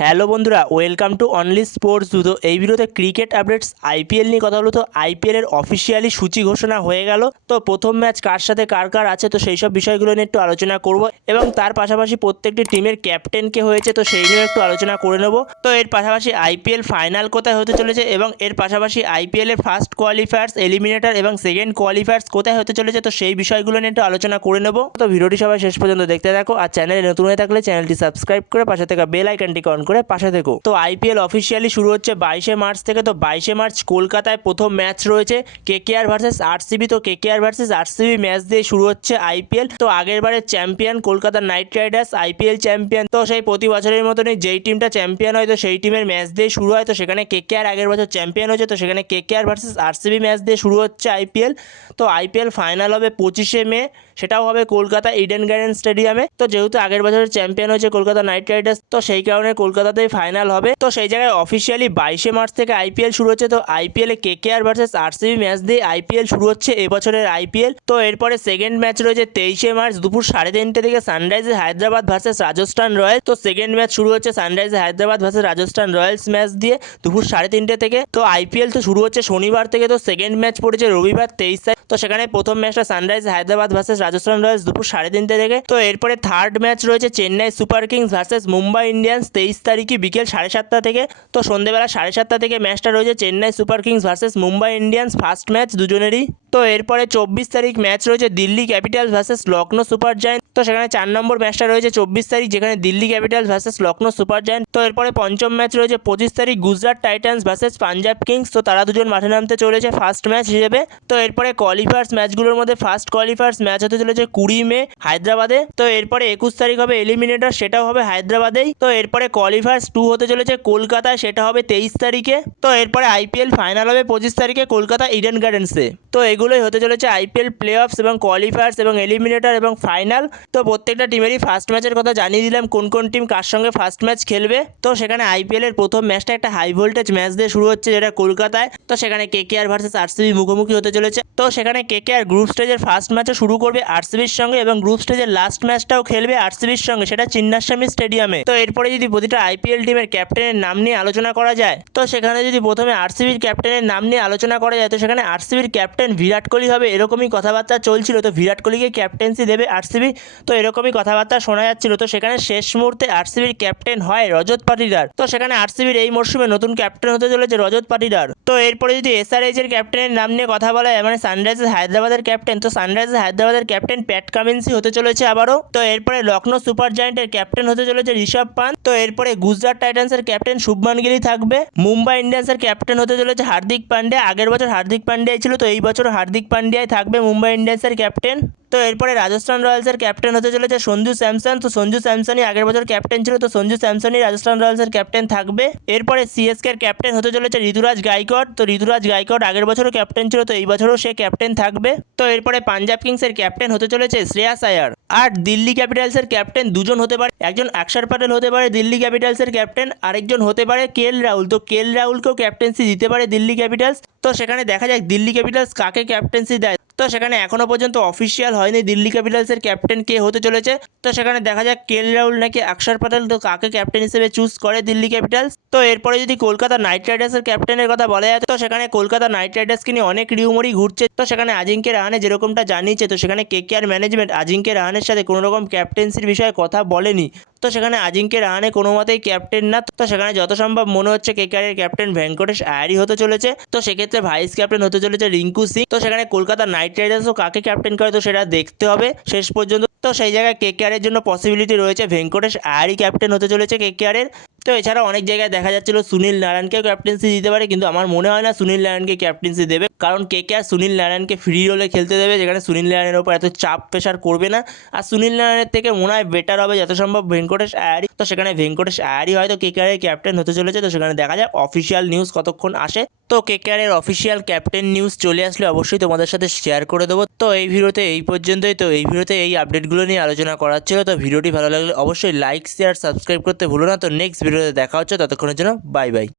Hello বন্ধুরা, welcome to only sports দুটো এই ভিডিওতে ক্রিকেট আপডেটস আইপিএল নিয়ে কথা হলো তো আইপিএল এর অফিসিয়ালি সূচি ঘোষণা হয়ে গেল। তো প্রথম ম্যাচ কার সাথে কার কার আছে, তো সেই সব বিষয়গুলো নিয়ে একটু আলোচনা করব এবং তার পাশাপাশি প্রত্যেকটি টিমের ক্যাপ্টেন কে হয়েছে, তো সেই নিয়ে একটু আলোচনা করে নেব। তো এর পাশাপাশি আইপিএল ফাইনাল কোথায় হতে চলেছে এবং এর পাশাপাশি আইপিএল এর ফার্স্ট কোয়ালিফায়ার্স এলিমিনেটর এবং সেকেন্ড কোয়ালিফায়ার্স কোথায় হতে চলেছে, তো সেই বিষয়গুলো নিয়ে একটু আলোচনা করে নেব। তো ভিডিওটি সবাই শেষ পর্যন্ত দেখতে থাকো। আর চ্যানেলে নতুন হয়ে থাকলে চ্যানেলটি সাবস্ক্রাইব করে পাশে থাকা বেল আইকনটিকে অন করে পাশে থেকো। তো আইপিএল অফিসিয়ালি শুরু হচ্ছে বাইশে মার্চ থেকে। তো বাইশে মার্চ কলকাতায় প্রথম ম্যাচ রয়েছে। কেকেআর ভার্সেস আরসিবি তো কেকেআর ভার্সেস আরসিবি ম্যাচ দিয়ে শুরু হচ্ছে আইপিএল তো আগের বারের champion Kolkata Knight Riders IPL champion তো সেই প্রতি বছরের মতনই যেই টিমটা চ্যাম্পিয়ন হয়, তো সেই টিমের ম্যাচ দিয়ে শুরু হয়। তো সেখানে কেকেআর আগের বছর চ্যাম্পিয়ন হয়েছে। তো সেখানে কেকেআর ভার্সেস আরসিবি ম্যাচ দিয়ে শুরু হচ্ছে আইপিএল তো আইপিএল ফাইনাল হবে পঁচিশে মে। সেটাও হবে কলকাতা ইডেন গার্ডেন স্টেডিয়ামে তো যেহেতু আগের বছরের চ্যাম্পিয়ন হয়েছে কলকাতা নাইট রাইডার্স তো সেই কারণে কলকাতাতেই ফাইনাল হবে। তো সেই জায়গায় অফিসিয়ালি বাইশে মার্চ থেকে আইপিএল শুরু হচ্ছে। তো আইপিএল এ কেকেআর ভার্সেস আরসিবি ম্যাচ দিয়ে আইপিএল শুরু হচ্ছে এবছরের আইপিএল তো এরপরে সেকেন্ড ম্যাচ রয়েছে তেইশে মার্চ দুপুর সাড়ে তিনটে থেকে Sunrisers Hyderabad versus Rajasthan Royals তো সেকেন্ড ম্যাচ শুরু হচ্ছে Sunrisers Hyderabad versus Rajasthan Royals match দিয়ে দুপুর সাড়ে তিনটে থেকে। তো আইপিএল তো শুরু হচ্ছে শনিবার থেকে। তো সেকেন্ড ম্যাচ পড়েছে রবিবার তেইশ তো সেখানে প্রথম ম্যাচটা Sunrise Hyderabad versus Rajasthan Royals দুপুর সাড়ে তিনটে থেকে। তো এরপরে থার্ড ম্যাচ রয়েছে Chennai Super Kings versus Mumbai Indians তেইশ তারিখে বিকেল সাড়ে সাতটা থেকে। তো সন্ধেবেলা সাড়ে সাতটা থেকে ম্যাচটা রয়েছে Chennai Super Kings versus Mumbai Indians first match দুজনেরই। তো এরপরে চব্বিশ তারিখ ম্যাচ রয়েছে Delhi Capitals versus Lucknow Super Giant. তো সেখানে চার নম্বর ম্যাচটা রয়েছে চব্বিশ তারিখ যেখানে Delhi Capitals versus Lucknow Super Giant. তো এরপরে পঞ্চম ম্যাচ রয়েছে পঁচিশ তারিখ Gujarat Titans versus Punjab Kings. তো তারা দুজন মাঠে নামতে চলেছে ফার্স্ট ম্যাচ হিসেবে। তো এরপরে কোয়ালিফায়ার্স ম্যাচগুলোর মধ্যে ফার্স্ট কোয়ালিফায়ার্স ম্যাচ হতে চলেছে কুড়ি মে হায়দ্রাবাদে। তো এরপরে একুশ তারিখ হবে এলিমিনেটর সেটাও হবে হায়দ্রাবাদেই। তো এরপরে কোয়ালিফায়ার্স টু হতে চলেছে কলকাতায়, সেটা হবে তেইশ তারিখে। তো এরপরে আইপিএল ফাইনাল হবে পঁচিশ তারিখে কলকাতা ইডেন গার্ডেন্সে তো এগুলোই হতে চলেছে আইপিএল প্লে অফস এবং কোয়ালিফায়ার্স এবং এলিমিনেটর এবং ফাইনাল তো প্রত্যেকটা টিমেরই ফার্স্ট ম্যাচের কথা জানিয়ে দিলাম, কোন কোন টিম কার সঙ্গে ফার্স্ট ম্যাচ খেলবে। তো সেখানে আইপিএল এর প্রথম ম্যাচটা একটা হাই ভোল্টেজ ম্যাচ দিয়ে শুরু হচ্ছে যেটা কলকাতায়। তো সেখানে কেকেআর ভার্সেস আরসিবি মুখোমুখি হতে চলেছে। তো সেখানে কেকেআর গ্রুপ স্টেজের ফার্স্ট ম্যাচও শুরু করবে আরসিবির সঙ্গে এবং গ্রুপ স্টেজের লাস্ট ম্যাচটাও খেলবে আরসিবির সঙ্গে, সেটা চিন্নাস্বামী স্টেডিয়ামে তো এরপরে যদি প্রতিটা আইপিএল টিমের ক্যাপ্টেনের নাম নিয়ে আলোচনা করা যায়, তো সেখানে যদি প্রথমে আরসিবির ক্যাপ্টেনের নাম নিয়ে আলোচনা করা যায়, তো সেখানে আরসিবির ক্যাপ্টেন বিরাট কোহলি হবে, এরকমই কথাবার্তা চলছিল। তো বিরাট কোহলিকে ক্যাপ্টেন্সি দেবে আরসিবি, তো এরকমই কথাবার্তা শোনা যাচ্ছিল। তো সেখানে শেষ মুহূর্তে আরসিবির ক্যাপ্টেন হয় রজত পাটিদার। তো সেখানে আরসিবির এই মরশুমে নতুন ক্যাপ্টেন হতে চলেছে রজত পাটিদার। তো এরপরে যদি এসআরএইচ এর ক্যাপ্টেনের নাম নিয়ে কথা বলা হয় মানে সানরাইজার্স হায়দ্রাবাদের ক্যাপ্টেন তো সানরাইজার্স হায়দ্রাবাদের ক্যাপ্টেন প্যাট কামিন্সি হতে চলেছে আবারও। তো এরপরে লখনৌ সুপার জায়েন্টের ক্যাপ্টেন হতে চলেছে ঋষভ পান্ত। তো এরপরে গুজরাট টাইটান্সের ক্যাপ্টেন শুভমান গিরি থাকবে। মুম্বাই ইন্ডিয়ান্সের ক্যাপ্টেন হতে চলেছে হার্দিক পান্ডে। আগের বছর হার্দিক পান্ডিয়াই ছিল, তো এই বছর হার্দিক পান্ডিয়াই থাকবে মুম্বাই ইন্ডিয়ান্সের ক্যাপ্টেন তো এরপরে রাজস্থান রয়্যালসের ক্যাপ্টেন হতে চলেছে সঞ্জু স্যামসন। তো সঞ্জু স্যামসনই আগের বছর ক্যাপ্টেন ছিল, তো সঞ্জু স্যামসনই রাজস্থান রয়্যালসের ক্যাপ্টেন থাকবে। এরপরে সিএসকে ক্যাপ্টেন হতে চলেছে ঋতুরাজ গাইকট তো ঋতুরাজ গাইকট আগের বছরও ক্যাপ্টেন ছিল, তো এই বছরও সে ক্যাপ্টেন থাকবে। তো এরপরে পাঞ্জাব কিংসের ক্যাপ্টেন হতে চলেছে শ্রেয়াস আয়ার আর দিল্লি ক্যাপিটালসের ক্যাপ্টেন দুজন হতে পারে, একজন অক্ষর প্যাটেল হতে পারে দিল্লি ক্যাপিটালসের ক্যাপ্টেন, আরেকজন হতে পারে কেএল রাহুল। তো কেএল রাহুলকেও ক্যাপ্টেন্সি দিতে পারে দিল্লি ক্যাপিটালস। তো সেখানে দেখা যাক দিল্লি ক্যাপিটালস কাকে ক্যাপ্টেন্সি দেয়। তো সেখানে এখনও পর্যন্ত অফিসিয়াল হয়নি দিল্লি ক্যাপিটালসের ক্যাপ্টেন কে হতে চলেছে। তো সেখানে দেখা যাক কেএল রাহুল নাকি অক্ষর প্যাটেল তো কাকে ক্যাপ্টেন হিসেবে চুজ করে দিল্লি ক্যাপিটালস তো এরপরে যদি কলকাতা নাইট রাইডার্সের ক্যাপ্টেনের কথা বলা যায়, তো সেখানে কলকাতা নাইট রাইডার্সকে নিয়ে অনেক রিউমরি ঘুরছে। তো সেখানে আজিঙ্কে রাহানে যেরকমটা জানিয়েছে, তো সেখানে কে কেকেআর ম্যানেজমেন্ট আজিঙ্কে রাহানের সাথে কোনো রকম ক্যাপ্টেন্সির বিষয়ে কথা বলেনি। তো সেখানে আজিঙ্কে রাহানে কোনো মতেই ক্যাপ্টেন না। তো সেখানে যত সম্ভব মনে হচ্ছে কেকেআরের ক্যাপ্টেন ভেঙ্কটেশ আয়ারই হতে চলেছে। তো সেক্ষেত্রে ভাইস ক্যাপ্টেন হতে চলেছে রিঙ্কু সিং। তো সেখানে কলকাতা নাইট রাইডার্সও কাকে ক্যাপ্টেন করে তো সেটা দেখতে হবে শেষ পর্যন্ত। তো সেই জায়গায় কেকেআরের জন্য পসিবিলিটি রয়েছে। ভেঙ্কটেশ আয়ারই ক্যাপ্টেন হতে চলেছে কেকেআরের। তো এছাড়া অনেক জায়গায় দেখা যাচ্ছিল সুনীল নারায়ণকেও ক্যাপ্টেন্সি দিতে পারে। কিন্তু আমার মনে হয় না সুনীল নারায়ণকে ক্যাপ্টেন্সি দেবে। কারণ কে কে আর সুনীল নারায়ণকে ফ্রি রোলে খেলতে দেবে, যেখানে সুনীল নারায়ণের ওপর এত চাপ প্রেশার করবে না। আর সুনীল নারায়ণের থেকে মনে হয় বেটার হবে যত সম্ভব ভেঙ্কটেশ আয়ারি। তো সেখানে ভেঙ্কটেশ আয়ারি হয়তো কে কে ক্যাপ্টেন হতে চলেছে, তো সেখানে দেখা যায় অফিসিয়াল নিউজ কতক্ষণ আসে। তো কে আরের অফিসিয়াল ক্যাপ্টেন নিউজ চলে আসলে অবশ্যই তোমাদের সাথে শেয়ার করে দেবো। তো এই ভিডিওতে এই পর্যন্তই, তো এই ভিডিওতে এই আপডেটগুলো নিয়ে আলোচনা করার ছিল। তো ভিডিওটি ভালো লাগলে অবশ্যই লাইক শেয়ার সাবস্ক্রাইব করতে ভুলো না। তো নেক্সট ভিডিওতে দেখা হচ্ছে, ততক্ষণের জন্য বাই বাই